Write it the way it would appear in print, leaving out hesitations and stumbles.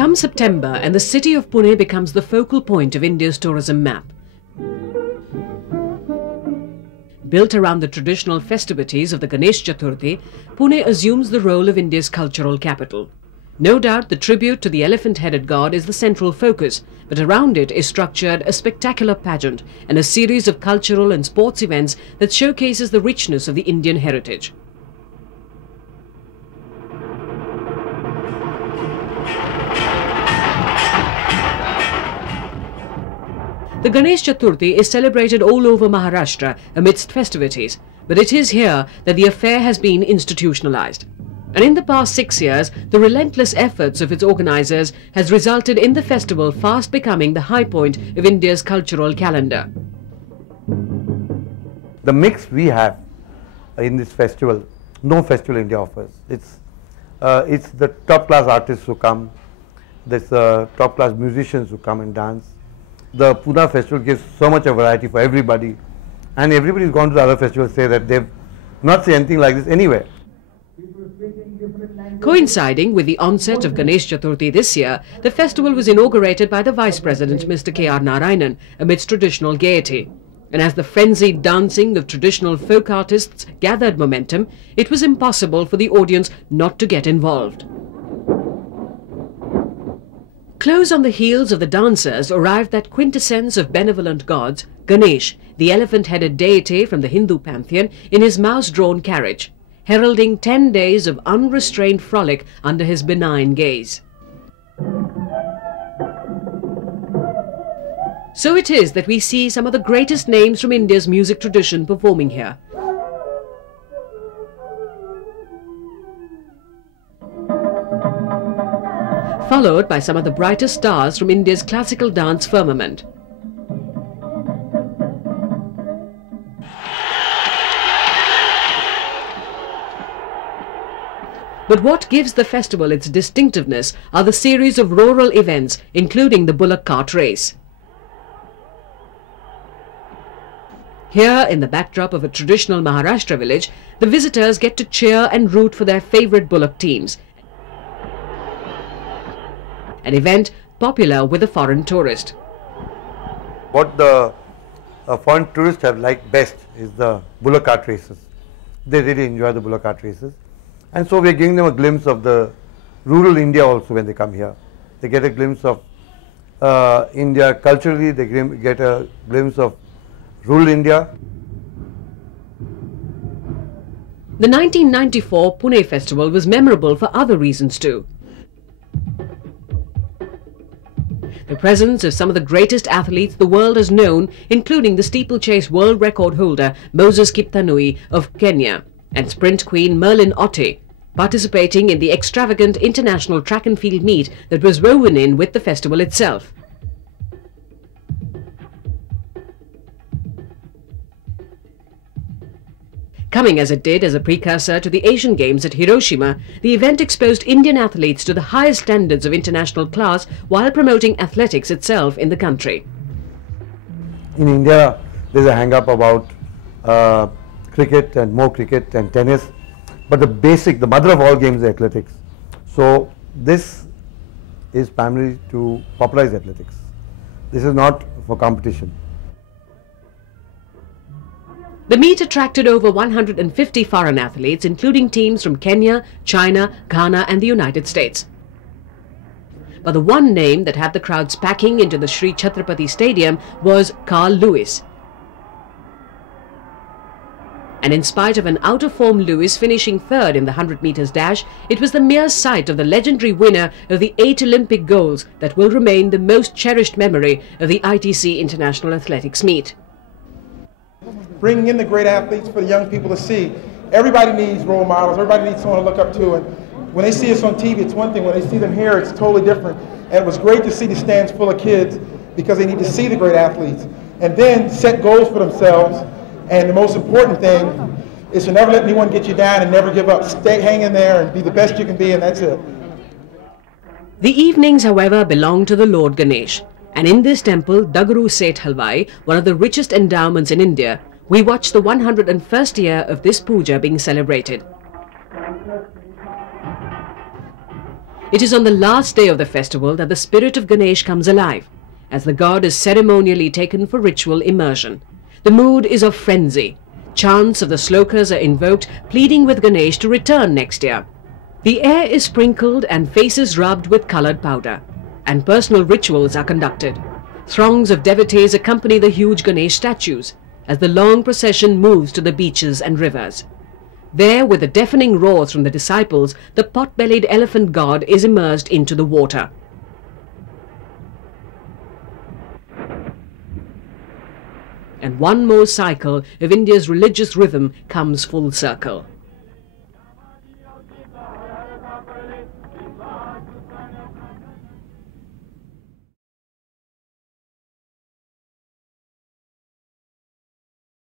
Come September and the city of Pune becomes the focal point of India's tourism map. Built around the traditional festivities of the Ganesh Chaturthi, Pune assumes the role of India's cultural capital. No doubt the tribute to the elephant-headed god is the central focus, but around it is structured a spectacular pageant and a series of cultural and sports events that showcases the richness of the Indian heritage. The Ganesh Chaturthi is celebrated all over Maharashtra amidst festivities, but it is here that the affair has been institutionalized. And in the past 6 years, the relentless efforts of its organizers has resulted in the festival fast becoming the high point of India's cultural calendar. The mix we have in this festival, no festival India offers. It's the top-class artists who come, there's top-class musicians who come and dance. The Pune Festival gives so much of variety for everybody, and everybody who's gone to the other festivals say that they've not seen anything like this anywhere. Coinciding with the onset of Ganesh Chaturthi this year, the festival was inaugurated by the Vice President Mr. K.R. Narayanan amidst traditional gaiety. And as the frenzied dancing of traditional folk artists gathered momentum, it was impossible for the audience not to get involved. Close on the heels of the dancers arrived that quintessence of benevolent gods, Ganesh, the elephant-headed deity from the Hindu pantheon, in his mouse-drawn carriage, heralding 10 days of unrestrained frolic under his benign gaze. So it is that we see some of the greatest names from India's music tradition performing here. Followed by some of the brightest stars from India's classical dance firmament. But what gives the festival its distinctiveness are the series of rural events, including the Bullock cart race. Here, in the backdrop of a traditional Maharashtra village, the visitors get to cheer and root for their favorite Bullock teams. An event popular with the foreign tourist. What the foreign tourists have liked best is the Bullock cart races. They really enjoy the Bullock cart races. And so we are giving them a glimpse of the rural India also when they come here. They get a glimpse of India culturally, they get a glimpse of rural India. The 1994 Pune Festival was memorable for other reasons too. The presence of some of the greatest athletes the world has known, including the steeplechase world record holder Moses Kiptanui of Kenya and sprint queen Merlin Ottey, participating in the extravagant international track and field meet that was woven in with the festival itself. Coming as it did as a precursor to the Asian Games at Hiroshima, the event exposed Indian athletes to the highest standards of international class while promoting athletics itself in the country. In India, there's a hang-up about cricket and more cricket and tennis, but the mother of all games is athletics. So this is primarily to popularize athletics. This is not for competition. The meet attracted over 150 foreign athletes, including teams from Kenya, China, Ghana and the United States. But the one name that had the crowds packing into the Sri Chhatrapati Stadium was Carl Lewis. And in spite of an out-of-form Lewis finishing third in the 100 meters dash, it was the mere sight of the legendary winner of the 8 Olympic golds that will remain the most cherished memory of the ITC International Athletics Meet. Bringing in the great athletes for the young people to see. Everybody needs role models, everybody needs someone to look up to, and when they see us on TV it's one thing, when they see them here it's totally different. And it was great to see the stands full of kids because they need to see the great athletes and then set goals for themselves, and the most important thing is to never let anyone get you down and never give up. Stay hanging there and be the best you can be, and that's it. The evenings, however, belong to the Lord Ganesh, and in this temple, Dagru Seth Halwai, one of the richest endowments in India, we watch the 101st year of this puja being celebrated. It is on the last day of the festival that the spirit of Ganesh comes alive, as the god is ceremonially taken for ritual immersion. The mood is of frenzy. Chants of the slokas are invoked, pleading with Ganesh to return next year. The air is sprinkled and faces rubbed with coloured powder, and personal rituals are conducted. Throngs of devotees accompany the huge Ganesh statues as the long procession moves to the beaches and rivers. There, with the deafening roars from the disciples, the pot-bellied elephant god is immersed into the water. And one more cycle of India's religious rhythm comes full circle.